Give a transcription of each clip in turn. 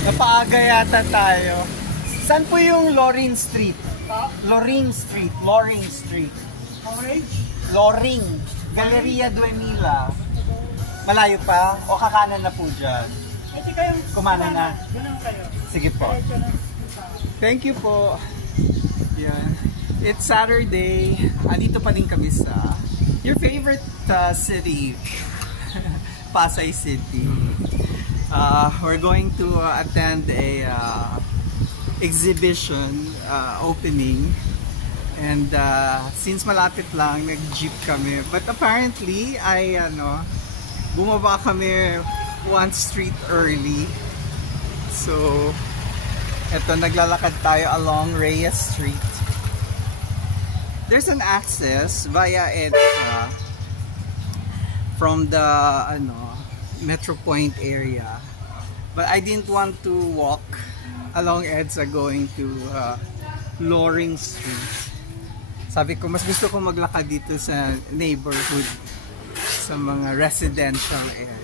Napaaga yata tayo. Saan po yung Loring Street? Loring Street. Loring Street. Loring. Galleria Duemila. Malayo pa? O kakanan na po dyan? Kumanan na. Sige po. Thank you po. Yan. It's Saturday. Andito pa din kami sa your favorite city. Pasay City. We're going to attend a exhibition opening, and since malapit lang, nag-jeep kami, but apparently bumaba kami one street early, so eto, naglalakad tayo along Reyes Street. There's an access via EDSA from the Metro Point area, but I didn't want to walk along EDSA going to Loring Street. Sabi ko, mas gusto ko maglakad dito sa neighborhood, sa mga residential area.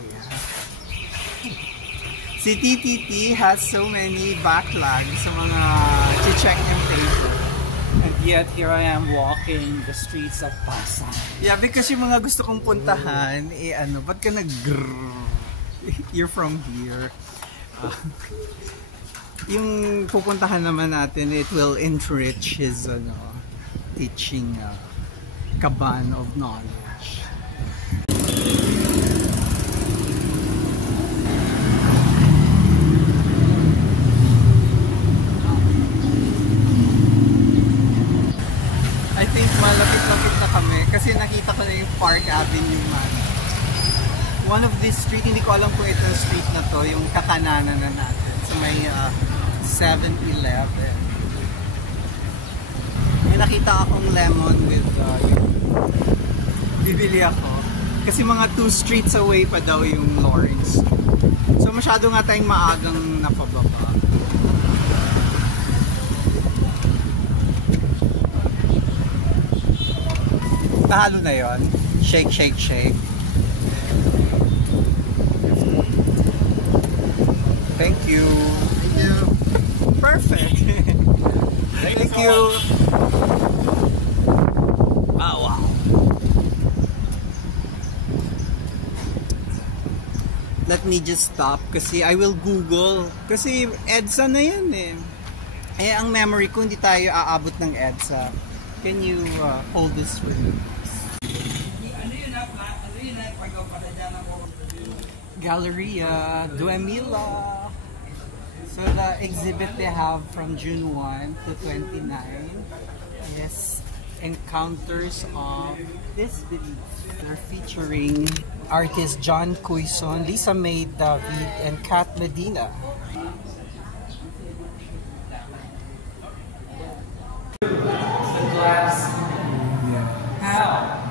Si TTT has so many backlogs sa mga check yung paper. And yet, here I am walking the streets of Pasay. Yeah, because yung mga gusto kong puntahan, ba't ka nag-grrrr? You're from here. Yung pupuntahan naman natin, it will enrich his teaching kaban of knowledge. I think malapit-lapit na kami kasi nakita ko na yung Park Avenue man. One of these street, hindi ko alam kung itong street na to, yung kakananan na natin. So may 7-Eleven. May nakita akong lemon with bibili ako. Kasi mga 2 streets away pa daw yung Lawrence. So masyado nga tayong maagang napababa. Nahalo na yon. Shake, shake, shake. Thank you. Thank you. Perfect. Thank you. Oh, wow. Let me just stop kasi I will Google. Kasi EDSA na yan eh. Ang memory ko, hindi tayo aabot ng EDSA. Can you hold this for me? Galleria Duemila. So the exhibit they have from June 1 to 29 is Encounters of Disbelief. They're featuring artists John Cuison, Lisa May David, and Kat Medina.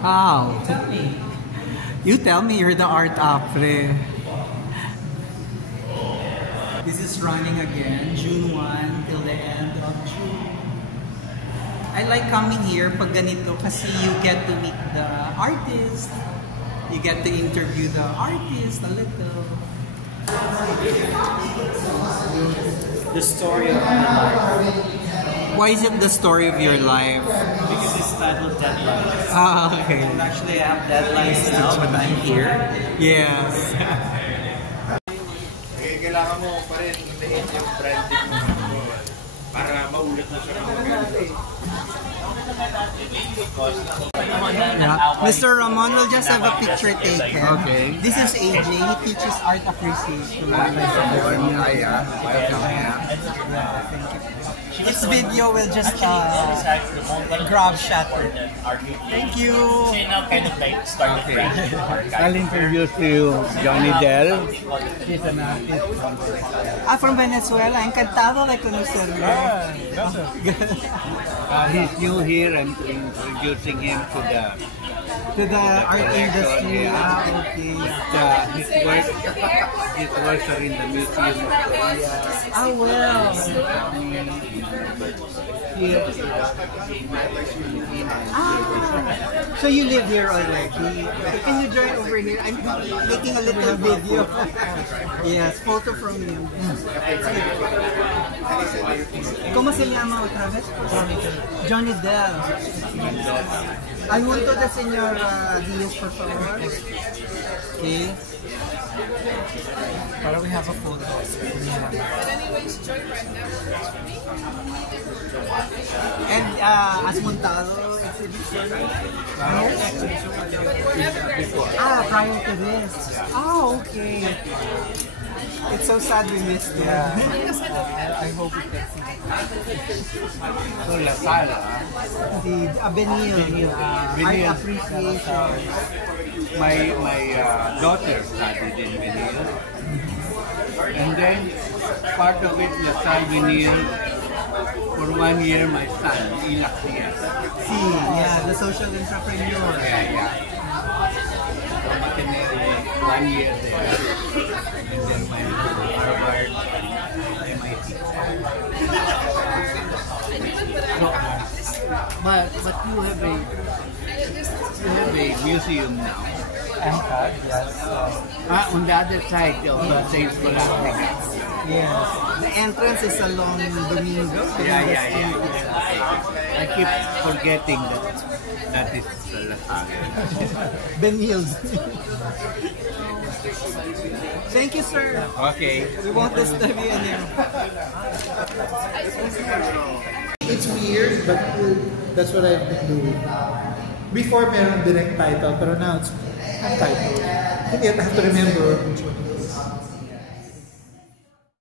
How? Tell me. You tell me, you're the art apre. This is running again, June 1 till the end of June. I like coming here pag ganito kasi you get to meet the artist. You get to interview the artist a little. The story of my life. Why is it the story of your life? Because it's titled Deadlines. Ah, okay. And actually I have deadlines now, but I'm here. Yes. Kailangan mo pa rin i-maintain yung branding mo para maulit na siya ng maganda. Yeah. Mr. Ramon will just have a picture taken. Okay. This is AJ. He teaches art appreciation. Thank you. This video will just grab shatter. Thank you. Okay. I'll introduce you Johnny Del. He's an artist. From Venezuela. Encantado de conocerlo. He's new here. I'm introducing him to the art industry. Okay. His works are in the museum of Korea. Oh well. here is the Matrix Pilipinas. So you live here already. Can you join over here? I'm making a little video. Yes, photo from you. ¿Cómo se llama otra vez? Johnny Depp. Al mundo de señor Diaz, por favor. Okay. Para we have a photo. And Asmontado exhibition. Prior to this. Okay. It's so sad we missed it. I hope we can see. So La Sala, The Benil, art Benil. appreciation. my daughter studied in Benil. And then part of it, La Salle Benil, for 1 year my son, Ilak Diaz. See, yeah, the social entrepreneur. Yeah. So Matineri, 1 year there. And then went to Harvard, MIT. So, but you have a museum now. Yes. On the other side of St. Scholastic. Yes. The entrance is along Domingo. Yeah. I keep forgetting that is La Salle. Benil's. Thank you, sir. Okay. We won't disturb you anymore. It's weird, but that's what I've been doing. Before, meron direct title, pero now it's untitled. And yet, I have to remember which one.